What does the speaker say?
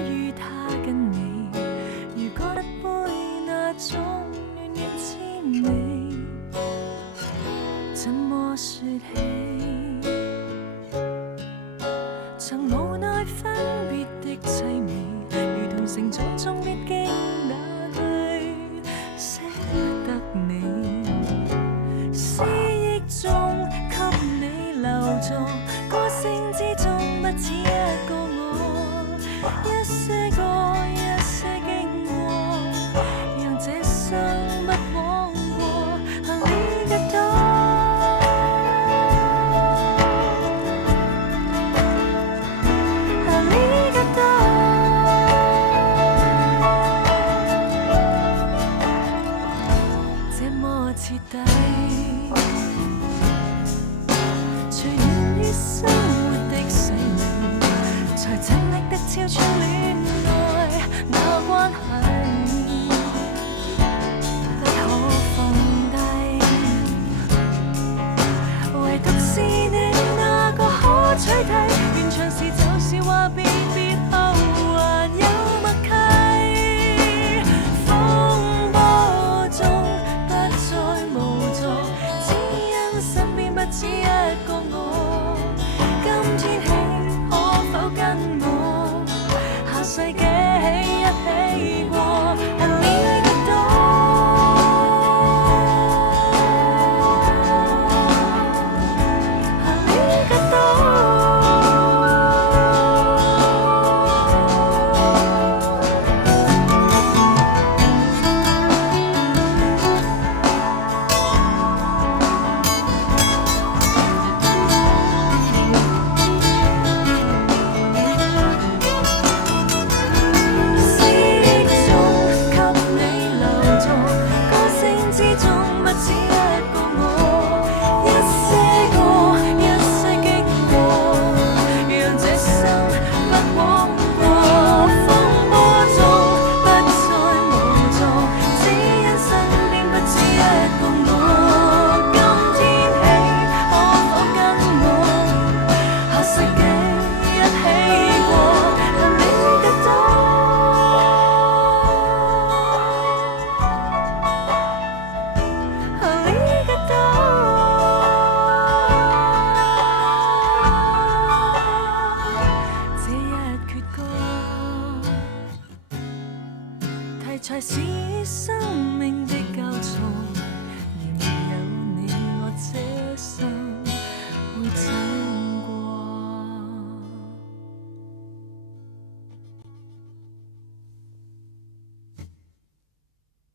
與他跟你，如果得杯那種暖意滋味，怎麼說起？曾無奈分別的凄美，如同成長中必經那句捨不得你，思憶中給你留作歌聲之中，不止一個我，一些歌一些經過，讓這生不枉過，行你嘅多。徹底，隨緣於生活的洗禮，才盡力的超出戀愛那關係，不可放低。唯獨是你那個可取替，完場時就是話別別後還有默契。只一個我，今天起可否跟我下世紀一起過？行你嘅多，行你嘅多。才是生命的